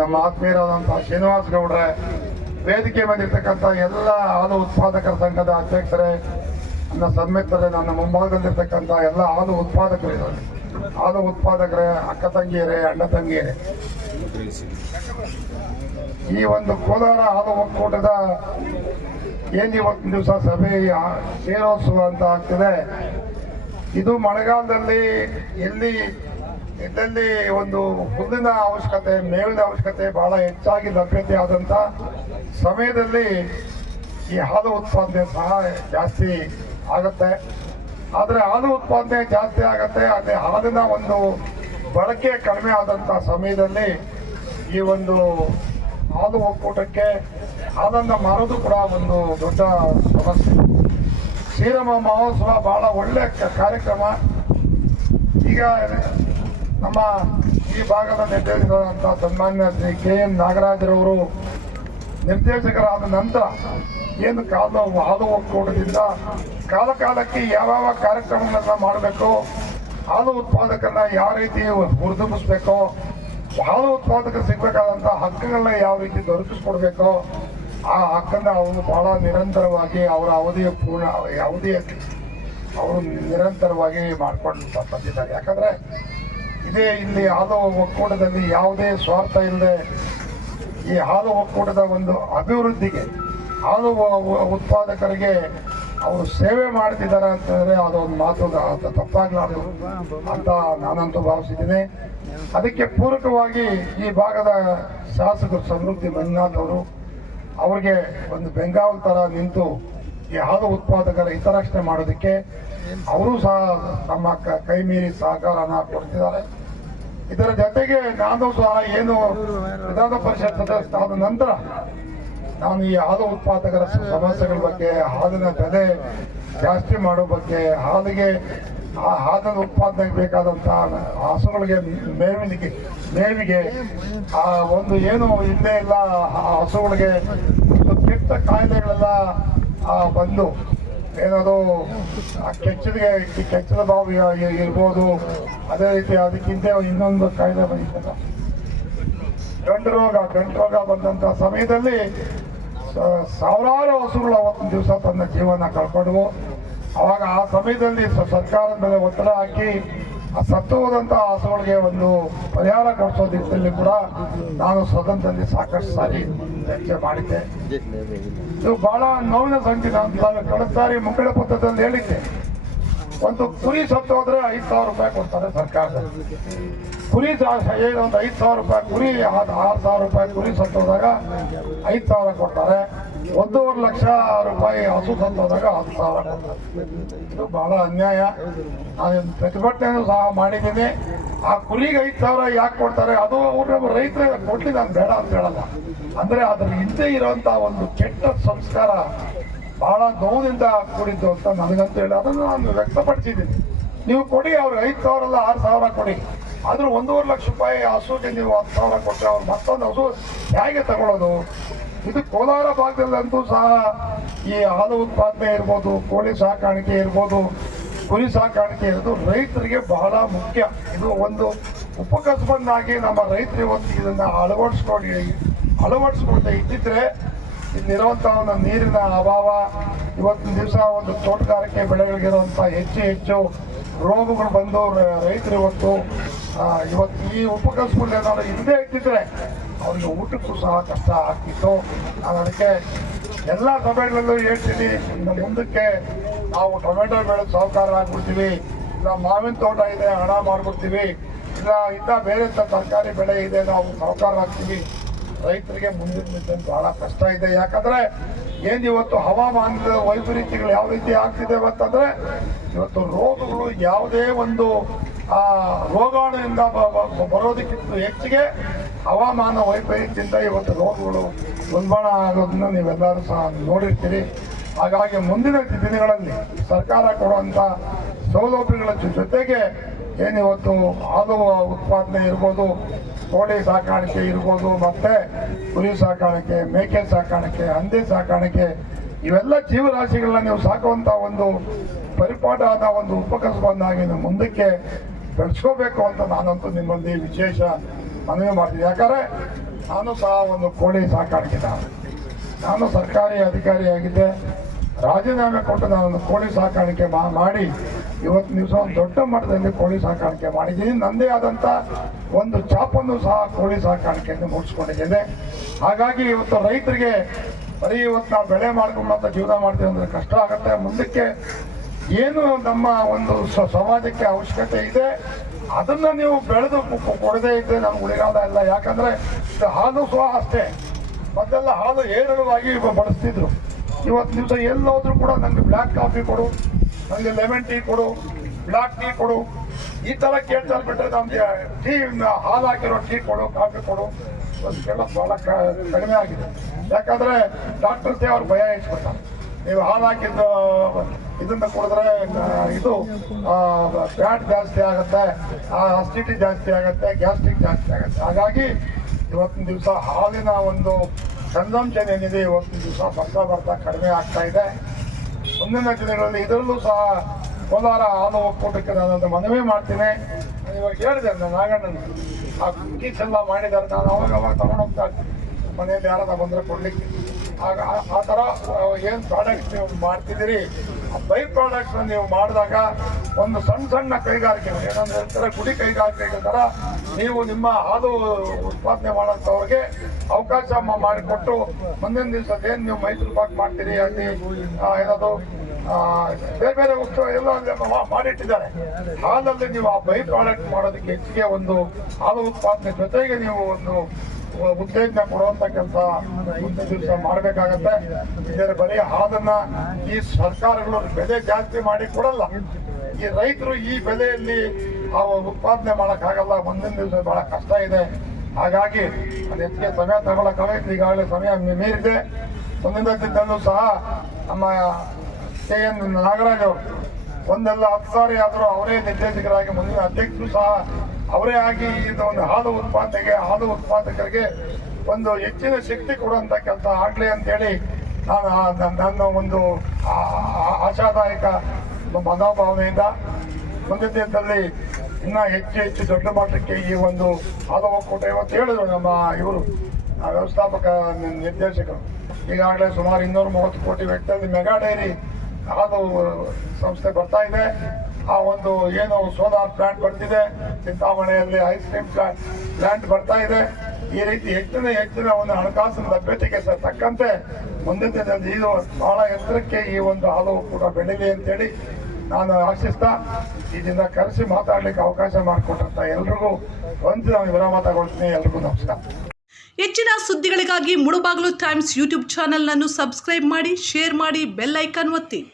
ನಮ್ಮ ಆತ್ಮೀಯರಾದಂತಹ ಶ್ರೀನಿವಾಸ ಗೌಡ್ರೆ ವೇದಿಕೆ ಬಂದಿರ್ತಕ್ಕಂಥ ಎಲ್ಲ ಹಾಲು ಉತ್ಪಾದಕರ ಸಂಘದ ಅಧ್ಯಕ್ಷರೇ, ನನ್ನ ಸಂಯುಕ್ತರೆ ನನ್ನ ಮುಂಭಾಗದಲ್ಲಿರ್ತಕ್ಕಂಥ ಎಲ್ಲ ಹಾಲು ಉತ್ಪಾದಕರು ಹಾಲು ಉತ್ಪಾದಕರೇ, ಅಕ್ಕ ತಂಗಿಯರೇ, ಅಣ್ಣ ತಂಗಿಯರೇ. ಈ ಒಂದು ಕೋಲಾರ ಹಾಲು ಒಕ್ಕೂಟದ ಏನ್ ಇವತ್ತು ದಿವಸ ಸಭೆ ಸೇರೋತ್ಸವ ಅಂತ ಆಗ್ತದೆ. ಇದು ಮಳೆಗಾಲದಲ್ಲಿ ಎಲ್ಲಿ ಎಲ್ಲೆಲ್ಲಿ ಒಂದು ಹುಲ್ಲಿನ ಅವಶ್ಯಕತೆ, ಮೇವಿನ ಅವಶ್ಯಕತೆ ಬಹಳ ಹೆಚ್ಚಾಗಿ ಲಭ್ಯತೆ ಆದಂಥ ಸಮಯದಲ್ಲಿ ಈ ಹಾಲು ಉತ್ಪಾದನೆ ಸಹ ಜಾಸ್ತಿ ಆಗುತ್ತೆ. ಆದರೆ ಹಾಲು ಉತ್ಪಾದನೆ ಜಾಸ್ತಿ ಆಗುತ್ತೆ ಅದೇ ಹಾಲಿನ ಒಂದು ಬಳಕೆ ಕಡಿಮೆ ಆದಂಥ ಸಮಯದಲ್ಲಿ ಈ ಒಂದು ಹಾಲು ಒಕ್ಕೂಟಕ್ಕೆ ಹಾಲನ್ನು ಮಾರೋದು ಕೂಡ ಒಂದು ದೊಡ್ಡ ಸಮಸ್ಯೆ. ಶ್ರೀರಾಮ ಮಹೋತ್ಸವ ಬಹಳ ಒಳ್ಳೆಯ ಕಾರ್ಯಕ್ರಮ. ಈಗ ನಮ್ಮ ಈ ಭಾಗದ ನಿರ್ದೇಶಕರಾದಂಥ ಸನ್ಮಾನ್ಯ ಶ್ರೀ ಕೆ ಎನ್ ನಾಗರಾಜರವರು ನಿರ್ದೇಶಕರಾದ ನಂತರ ಏನು ಕಾಲ ಹಾಲು ಒಕ್ಕೂಟದಿಂದ ಕಾಲ ಕಾಲಕ್ಕೆ ಯಾವ್ಯಾವ ಕಾರ್ಯಕ್ರಮಗಳನ್ನ ಮಾಡಬೇಕು, ಹಾಲು ಉತ್ಪಾದಕರನ್ನ ಯಾವ ರೀತಿ ಹುರಿದುಂಬಿಸ್ಬೇಕು ಹಾಲು ಉತ್ಪಾದಕರು ಸಿಗ್ಬೇಕಾದಂತಹ ಹಕ್ಕುಗಳನ್ನ ಯಾವ ರೀತಿ ದೊರಕಿಸ್ಕೊಡ್ಬೇಕು, ಆ ಹಕ್ಕನ್ನ ಅವರು ಬಹಳ ನಿರಂತರವಾಗಿ ಅವರ ಅವಧಿಯ ಪೂರ್ಣ ಅವಧಿಯಲ್ಲಿ ಅವರು ನಿರಂತರವಾಗಿ ಮಾಡ್ಕೊಂಡು ಬಂದಿದ್ದಾರೆ ಯಾಕಂದ್ರೆ ಇದೇ ಇಲ್ಲಿ ಹಾಲು ಒಕ್ಕೂಟದಲ್ಲಿ ಯಾವುದೇ ಸ್ವಾರ್ಥ ಇಲ್ಲದೆ ಈ ಹಾಲು ಒಕ್ಕೂಟದ ಒಂದು ಅಭಿವೃದ್ಧಿಗೆ ಹಾಲು ಉತ್ಪಾದಕರಿಗೆ ಅವರು ಸೇವೆ ಮಾಡ್ತಿದ್ದಾರೆ ಅಂತಂದರೆ ಅದೊಂದು ಮಾತು ತಪ್ಪಾಗಲಾರದು ಅಂತ ನಾನಂತೂ ಭಾವಿಸಿದ್ದೇನೆ ಅದಕ್ಕೆ ಪೂರಕವಾಗಿ ಈ ಭಾಗದ ಶಾಸಕರು ಸಮೃದ್ಧಿ ಮಂಜುನಾಥ್ ಅವರು, ಅವ್ರಿಗೆ ಒಂದು ಬೆಂಗಾವಲ್ ತರ ನಿಂತು ಈ ಹಾಲು ಉತ್ಪಾದಕರ ಹಿತರಕ್ಷಣೆ ಮಾಡೋದಕ್ಕೆ ಅವರು ಸಹ ತಮ್ಮ ಕ- ಮೀರಿ ಸಹಕಾರನ ಕೊಡ್ತಿದ್ದಾರೆ. ಇದರ ಜೊತೆಗೆ ನಾನು ಸಹ ಏನು ವಿಧಾನ ಪರಿಷತ್ ಸದಸ್ಯ ಆದ ನಂತರ ನಾನು ಈ ಹಾಲು ಉತ್ಪಾದಕರ ಸಮಸ್ಯೆಗಳ ಬಗ್ಗೆ, ಹಾಲಿನ ಬೆಲೆ ಜಾಸ್ತಿ ಮಾಡೋ ಬಗ್ಗೆ, ಹಾಲಿಗೆ, ಆ ಹಾಲಿನ ಉತ್ಪಾದನೆಗೆ ಬೇಕಾದಂತಹ ಹಸುಗಳಿಗೆ ಮೇವಿನಿಗೆ, ಮೇವಿಗೆ, ಆ ಒಂದು ಏನು ಇಲ್ಲೇ ಇಲ್ಲ ಹಸುಗಳಿಗೆ ಕೆಟ್ಟ ಕಾಯಿಲೆಗಳೆಲ್ಲ ಆ, ಬಂದು. ಏನಾದರೂ ಕೆಚ್ಚಲಿಗೆ ಈ ಕೆಚ್ಚಲ ಬಾವು ಇರ್ಬೋದು. ಅದೇ ರೀತಿ ಅದಕ್ಕಿಂತ ಇನ್ನೊಂದು ಕಾಯಿಲೆ ಬಂದಿದ್ದಲ್ಲ ಗಂಟು ರೋಗ ಗಂಟು ರೋಗ ಬಂದಂತ ಸಮಯದಲ್ಲಿ ಸಾವಿರಾರು ಹಸುಗಳು ಅವತ್ತಿನ ದಿವಸ ತನ್ನ ಜೀವನ ಕಳ್ಕೊಂಡ್ವು. ಅವಾಗ ಆ ಸಮಯದಲ್ಲಿ ಸರ್ಕಾರದ ಮೇಲೆ ಒತ್ತಡ ಹಾಕಿ ಆ ಸತ್ತು ಹೋದಂತಹ ಹಸುಗಳಿಗೆ ಒಂದು ಪರಿಹಾರ ಕಟ್ಟಿಸೋ ದಿಕ್ಕಲ್ಲಿ ಕೂಡ ನಾನು ಸದನದಲ್ಲಿ ಸಾಕಷ್ಟು ಸಾರಿ ಚರ್ಚೆ ಮಾಡಿದ್ದೆ. ಇದು ಬಹಳ ನೋವಿನ ಸಂಖ್ಯೆ ಅಂತ ಕಳೆದ ಸಾರಿ ಮುಂಗಡ ಪತ್ರದಲ್ಲಿ ಹೇಳಿದ್ದೆ. ಒಂದು ಕುರಿ ಸತ್ತು ಹೋದ್ರೆ ಐದು ಸಾವಿರ ರೂಪಾಯಿ ಕೊಡ್ತಾರೆ ಸರ್ಕಾರದಲ್ಲಿ ಕುರಿ ಏನು ಒಂದು ಐದು ಸಾವಿರ ರೂಪಾಯಿ, ಕುರಿ ಆರು ಸಾವಿರ ರೂಪಾಯಿ, ಕುರಿ ಸತ್ತೋದಾಗ ಐದು ಸಾವಿರ ಕೊಡ್ತಾರೆ. ಒಂದೂವರೆ ಲಕ್ಷ ರೂಪಾಯಿ ಹಸು ಸತ್ತೋದಾಗ ಹತ್ತು ಸಾವಿರ ಇದು ಬಹಳ ಅನ್ಯಾಯ. ನಾನು ಪ್ರತಿಭಟನೆಯನ್ನು ಸಹ ಮಾಡಿದ್ದೀನಿ. ಆ ಕುರಿಗೆ ಐದು ಸಾವಿರ ಯಾಕೆ ಕೊಡ್ತಾರೆ? ಅದು ಅವ್ರ ರೈತರಿಗೆ ಕೊಡ್ಲಿ ನಾನು ಬೇಡ ಅಂತ ಹೇಳಲ್ಲ. ಅಂದ್ರೆ ಅದ್ರ ಹಿಂದೆ ಇರುವಂತ ಒಂದು ಕೆಟ್ಟ ಸಂಸ್ಕಾರ ಬಹಳ ನೋವಿನಿಂದ ಕೂಡಿದ್ದು ಅಂತ ನನಗಂತ ಹೇಳಿ, ಅದನ್ನು ನಾನು ವ್ಯಕ್ತಪಡಿಸಿದ್ದೀನಿ. ನೀವು ಕೊಡಿ, ಅವ್ರಿಗೆ ಐದು ಸಾವಿರ ಅಲ್ಲ ಆರು ಸಾವಿರ ಕೊಡಿ. ಆದ್ರೂ ಒಂದೂವರೆ ಲಕ್ಷ ರೂಪಾಯಿ ಹಸುಗೆ ನೀವು ಹತ್ತು ಸಾವಿರ ಕೊಟ್ಟರೆ ಅವ್ರು ಮತ್ತೊಂದು ಹಸು ಹೇಗೆ ತಗೊಳ್ಳೋದು? ಇದು ಕೋಲಾರ ಭಾಗದಲ್ಲಂತೂ ಸಹ ಈ ಹಾಲು ಉತ್ಪಾದನೆ ಇರ್ಬೋದು, ಕೋಳಿ ಸಾಕಾಣಿಕೆ ಇರ್ಬೋದು, ಕುರಿ ಸಾಕಾಣಿಕೆ ಇರೋದು ರೈತರಿಗೆ ಬಹಳ ಮುಖ್ಯ. ಇದು ಒಂದು ಉಪಕಸಬನ್ನಾಗಿ ನಮ್ಮ ರೈತರು ಇವತ್ತು ಇದನ್ನು ಅಳವಡಿಸ್ಕೊಂಡು ಅಳವಡಿಸ್ಕೊಳ್ತಾ ಇದ್ದಿದ್ರೆ ಇಲ್ಲಿರುವಂತ ಒಂದು ನೀರಿನ ಅಭಾವ, ಇವತ್ತಿನ ದಿವಸ ಒಂದು ತೋಟಗಾರಿಕೆ ಬೆಳೆಗಳಿಗಿರುವಂಥ ಹೆಚ್ಚು ಹೆಚ್ಚು ರೋಗಗಳು ಬಂದು ರೈತರು ಇವತ್ತು ಇವತ್ತು ಈ ಉಪಕರಿಸ್ಕೊಂಡು ಏನಾದ್ರು ಹಿಂದೆ ಇಟ್ಟಿದ್ರೆ ಅವ್ರಿಗೆ ಊಟಕ್ಕೂ ಸಹ ಕಷ್ಟ ಆಗ್ತಿತ್ತು. ನಾನು ಅದಕ್ಕೆ ಎಲ್ಲ ಸಭೆಗಳಲ್ಲೂ ಹೇಳ್ತೀನಿ, ಇನ್ನು ಮುಂದಕ್ಕೆ ನಾವು ಟೊಮೆಟೊ ಬೆಳೆ ಸಹಕಾರ ಆಗ್ಬಿಡ್ತೀವಿ, ಇಲ್ಲ ಮಾವಿನ ತೋಟ ಇದೆ, ಹಣ ಮಾಡ್ಬಿಡ್ತೀವಿ, ಇಲ್ಲ ಇಂಥ ಬೇರೆ ತರಕಾರಿ ಬೆಳೆ ಇದೆ, ನಾವು ಸಹಕಾರ ಆಗ್ತೀವಿ ರೈತರಿಗೆ ಮುಂದಿನ ದಿನದಲ್ಲಿ ಬಹಳ ಕಷ್ಟ ಇದೆ. ಯಾಕಂದ್ರೆ ಏನ್ ಇವತ್ತು ಹವಾಮಾನದ ವೈಪರೀತ್ಯಗಳು ಯಾವ ರೀತಿ ಆಗ್ತಿದೆ ಅಂತಂದ್ರೆ ಇವತ್ತು ರೋಗಗಳು ಯಾವುದೇ ಒಂದು, ಆ ರೋಗಾಣುವಿಂದ ಬರೋದಕ್ಕಿಂತ ಹೆಚ್ಚಿಗೆ ಹವಾಮಾನ ವೈಪರೀತ್ಯದಿಂದ ಇವತ್ತು ರೋಗಗಳು ಉಲ್ಬಣ ಆಗೋದನ್ನ ನೀವೆಲ್ಲರೂ ಸಹ ನೋಡಿರ್ತೀರಿ. ಹಾಗಾಗಿ ಮುಂದಿನ ದಿನಗಳಲ್ಲಿ ಸರ್ಕಾರ ಕೊಡುವಂತ ಸೌಲಭ್ಯಗಳ ಜೊತೆಗೆ ಏನಿವತ್ತು ಹಾಲು ಉತ್ಪಾದನೆ ಇರ್ಬೋದು ಕೋಳಿ ಸಾಕಾಣಿಕೆ ಇರ್ಬೋದು ಮತ್ತೆ ಕುರಿ ಸಾಕಾಣಿಕೆ, ಮೇಕೆ ಸಾಕಾಣಿಕೆ, ಹಂದಿ ಸಾಕಾಣಿಕೆ, ಇವೆಲ್ಲ ಜೀವರಾಶಿಗಳನ್ನ ನೀವು ಸಾಕುವಂತ ಒಂದು ಪರಿಪಾಠ ಆದ ಒಂದು ಉಪಕಸಬನ್ನಾಗಿ ನೀವು ಮುಂದಕ್ಕೆ ಬೆಳೆಸ್ಕೋಬೇಕು ಅಂತ ನಾನಂತೂ ನಿಮ್ಮಲ್ಲಿ ವಿಶೇಷ ಮನವಿ ಮಾಡ್ತೀನಿ. ಯಾಕಂದರೆ ನಾನು ಸಹ ಒಂದು ಕೋಳಿ ಸಾಕಾಣಿಕೆ ನಾನು ಸರ್ಕಾರಿ ಅಧಿಕಾರಿಯಾಗಿದ್ದೆ ರಾಜೀನಾಮೆ ಕೊಟ್ಟು ನಾನು ಕೋಳಿ ಸಾಕಾಣಿಕೆ ಮಾಡಿ ಇವತ್ತು ದಿವಸ ಒಂದು ದೊಡ್ಡ ಮಟ್ಟದಲ್ಲಿ ಕೋಳಿ ಸಾಕಾಣಿಕೆ ಮಾಡಿದ್ದೀನಿ ನನ್ನದೇ ಆದಂಥ ಒಂದು ಚಾಪನ್ನು ಸಹ ಕೋಳಿ ಸಾಕಾಣಿಕೆಯನ್ನು ಮುಗಿಸ್ಕೊಂಡಿದ್ದೇನೆ. ಹಾಗಾಗಿ ಇವತ್ತು ರೈತರಿಗೆ ಬರೀ ಇವತ್ತು ನಾವು ಬೆಳೆ ಮಾಡ್ಕೊಂಬಂತ ಜೀವನ ಮಾಡ್ತೀವಿ ಅಂದರೆ ಕಷ್ಟ ಆಗುತ್ತೆ. ಮುಂದಕ್ಕೆ ಏನು ನಮ್ಮ ಒಂದು ಸಮಾಜಕ್ಕೆ ಅವಶ್ಯಕತೆ ಇದೆ, ಅದನ್ನ ನೀವು ಬೆಳೆದು ಕೊಡದೇ ಇದ್ದರೆ ನಮ್ಗೆ ಉಳಿಗಾಲ ಇಲ್ಲ. ಯಾಕಂದ್ರೆ ಹಾಲು ಸಹ ಅಷ್ಟೇ. ಮೊದಲೆಲ್ಲ ಹಾಲು ಹೇರಳವಾಗಿ ಬಳಸ್ತಿದ್ರು. ಇವತ್ತು ದಿವಸ ಎಲ್ಲೋದ್ರೂ ಕೂಡ ನನಗೆ ಬ್ಲ್ಯಾಕ್ ಕಾಫಿ ಕೊಡು ನನಗೆ ಲೆಮನ್ ಟೀ ಕೊಡು ಬ್ಲ್ಯಾಕ್ ಟೀ ಕೊಡು. ಈ ಥರ ಕೇಳ್ತಾ ಬಿಟ್ಟರೆ ನಮಗೆ ಟೀ ಹಾಲು ಹಾಕಿರೋ ಟೀ ಕೊಡು ಕಾಫಿ ಕೊಡು. ಅದಕ್ಕೆಲ್ಲ ಕ- ಕಡಿಮೆ ಆಗಿದೆ. ಯಾಕಂದ್ರೆ ಡಾಕ್ಟರ್ಸೇ ಅವ್ರು ಭಯ ಇಟ್ಬಿಡ್ತಾರೆ ನೀವು ಹಾಲು ಹಾಕಿದ್ದು, ಇದನ್ನ ಕುಡಿದ್ರೆ ಇದು ಫ್ಯಾಟ್ ಜಾಸ್ತಿ ಆಗುತ್ತೆ ಅಸಿಡಿಟಿ ಜಾಸ್ತಿ ಆಗುತ್ತೆ ಗ್ಯಾಸ್ಟ್ರಿಕ್ ಜಾಸ್ತಿ ಆಗುತ್ತೆ. ಹಾಗಾಗಿ ಇವತ್ತಿನ ದಿವಸ ಹಾಲಿನ ಒಂದು ಕನ್ಸಂಪ್ಷನ್ ಏನಿದೆ ಇವತ್ತು ದಿವಸ ಬರ್ತಾ ಬರ್ತಾ ಕಡಿಮೆ ಆಗ್ತಾ ಇದೆ. ಮುಂದಿನ ದಿನಗಳಲ್ಲಿ ಇದರಲ್ಲೂ ಸಹ ಕೋಲಾರ ಹಾಲು ಒಕ್ಕೂಟಕ್ಕೆ ನಾನು ಮನವಿ ಮಾಡ್ತೀನಿ. ಇವಾಗ ಹೇಳಿದೆ ನಾನು ನಾಗಣ್ಣನ. ಆ ಕುಕೀಸ್ ಎಲ್ಲ ಮಾಡಿದ್ದಾರೆ. ನಾನು ಅವಾಗ ಅವಾಗ ತಗೊಂಡೋಗ್ತಾ ಇದ್ದೀನಿ ಮನೆಯಲ್ಲಿ ಯಾರಾದ ಬಂದರೆ ಕೊಡ್ಲಿಕ್ಕೆ. ಆಗ ಆ- ಥರ ಏನು ಪ್ರಾಡಕ್ಟ್ಸ್ ನೀವು ಮಾಡ್ತಿದ್ದೀರಿ? ಆ ಬೈ ಪ್ರಾಡಕ್ಟ್ಸ್ ನೀವು ಮಾಡಿದಾಗ ಒಂದು ಸಣ್ಣ ಸಣ್ಣ ಕೈಗಾರಿಕೆಗಳು, ಏನಂದ್ರೆ ಹೇಳ್ತಾರೆ ಗುಡಿ ಕೈಗಾರಿಕೆಗಳ ಥರ ನೀವು ನಿಮ್ಮ ಹಾಲು ಉತ್ಪಾದನೆ ಮಾಡೋಂಥವ್ರಿಗೆ ಅವಕಾಶ ಮಾಡಿಕೊಟ್ಟು ಮುಂದಿನ ದಿವಸ ಏನು ನೀವು ಮೈಸೂರು ಪಾಕ್ ಮಾಡ್ತೀರಿ, ಅಲ್ಲಿ ಏನದು ಬೇರೆ ಬೇರೆ ವಸ್ತು ಎಲ್ಲ ಮಾಡಿಟ್ಟಿದ್ದಾರೆ. ಹಾಲಲ್ಲಿ ನೀವು ಆ ಬೈ ಪ್ರಾಡಕ್ಟ್ ಮಾಡೋದಕ್ಕೆ ಹೆಚ್ಚಿಗೆ ಒಂದು ಹಾಲು ಉತ್ಪಾದನೆ ಜೊತೆಗೆ ನೀವು ಒಂದು ಉತ್ತೇಜನ ಕೊಡುವಂತ ಕೆಲಸ ದಿವಸ ಮಾಡಬೇಕಾಗತ್ತೆ. ಇದರ ಬರೀ ಹಾಲನ್ನ ಈ ಸರ್ಕಾರಗಳು ಬೆಲೆ ಜಾಸ್ತಿ ಮಾಡಿ ಕೊಡಲ್ಲ. ಈ ರೈತರು ಈ ಬೆಲೆಯಲ್ಲಿ ಉತ್ಪಾದನೆ ಮಾಡಕ್ಕಾಗಲ್ಲ. ಮುಂದಿನ ದಿವಸ ಬಹಳ ಕಷ್ಟ ಇದೆ. ಹಾಗಾಗಿ ಅದು ಹೆಚ್ಚಿಗೆ ಸಮಯ ತಗೊಳಕ್ಕಾಗತ್ತೆ ಈಗಾಗಲೇ ಸಮಯ ಮೀರಿದೆ. ಮುಂದಿನ ದಿನದಲ್ಲೂ ಸಹ ನಮ್ಮ ಕೆ ಎನ್ ನಾಗರಾಜ್ ಅವರು ಒಂದೆಲ್ಲ ಹತ್ತು ಸಾರಿ ಆದರೂ ಅವರೇ ನಿರ್ದೇಶಕರಾಗಿ ಮುಂದಿನ ಅಧ್ಯಕ್ಷರು ಸಹ ಅವರೇ ಆಗಿ ಇದು ಒಂದು ಹಾಲು ಉತ್ಪಾದನೆಗೆ ಹಾಲು ಉತ್ಪಾದಕರಿಗೆ ಒಂದು ಹೆಚ್ಚಿನ ಶಕ್ತಿ ಕೊಡುವಂಥ ಕೆಲಸ ಆಗಲಿ ಅಂತೇಳಿ ನಾನು ನನ್ನ ಒಂದು ಆಶಾದಾಯಕ ಮನೋಭಾವನೆಯಿಂದ ಮುಂದಿನ ದಿನದಲ್ಲಿ ಇನ್ನ ಹೆಚ್ಚು ಹೆಚ್ಚು ದೊಡ್ಡ ಮಟ್ಟಕ್ಕೆ ಈ ಒಂದು ಹಾಲು ಒಕ್ಕೂಟ ಇವತ್ತು ಹೇಳಿದ್ರು ನಮ್ಮ ಇವರು ವ್ಯವಸ್ಥಾಪಕ ನಿರ್ದೇಶಕರು. ಈಗಾಗಲೇ ಸುಮಾರು ಇನ್ನೂರ ಮೂವತ್ತು ಕೋಟಿ ವ್ಯಕ್ತಿಯಲ್ಲಿ ಮೆಗಾ ಡೈರಿ ಹಾಲು ಸಂಸ್ಥೆ ಬರ್ತಾ ಇದೆ. ಆ ಒಂದು ಏನು ಸೋಲಾರ್ ಪ್ಲಾಂಟ್ ಬರ್ತಿದೆ ಚಿಂತಾಮಣೆಯಲ್ಲಿ ಐಸ್ ಕ್ರೀಮ್ ಪ್ಲಾಂಟ್ ಪ್ಲಾಂಟ್ ಬರ್ತಾ ಇದೆ. ಈ ರೀತಿ ಹೆಚ್ಚಿನ ಹೆಚ್ಚಿನ ಒಂದು ಹಣಕಾಸಿನ ಲಭ್ಯತೆಗೆ ತಕ್ಕಂತೆ ಮುಂದಿನ ದಿನದಲ್ಲಿ ಇದು ಬಹಳ ಎತ್ತರಕ್ಕೆ ಈ ಒಂದು ಹಾಲು ಕೂಡ ಬೆಳೀಲಿ ಅಂತೇಳಿ ನಾನು ಆಶಿಸ್ತಾ ಇದನ್ನ ಕರೆಸಿ ಮಾತಾಡ್ಲಿಕ್ಕೆ ಅವಕಾಶ ಮಾಡಿಕೊಟ್ಟಂತ ಎಲ್ರಿಗೂ ಒಂದು ನಾನು ವಿರಾಮ ತಗೊಳ್ತೀನಿ. ಎಲ್ರಿಗೂ ನಮಸ್ಕಾರ. ಹೆಚ್ಚಿನ ಸುದ್ದಿಗಳಿಗಾಗಿ ಮುಳುಬಾಗಿಲು ಟೈಮ್ಸ್ ಯೂಟ್ಯೂಬ್ ಚಾನೆಲ್ನನ್ನು ಸಬ್ಸ್ಕ್ರೈಬ್ ಮಾಡಿ, ಶೇರ್ ಮಾಡಿ, ಬೆಲ್ ಐಕಾನ್ ಒತ್ತಿ.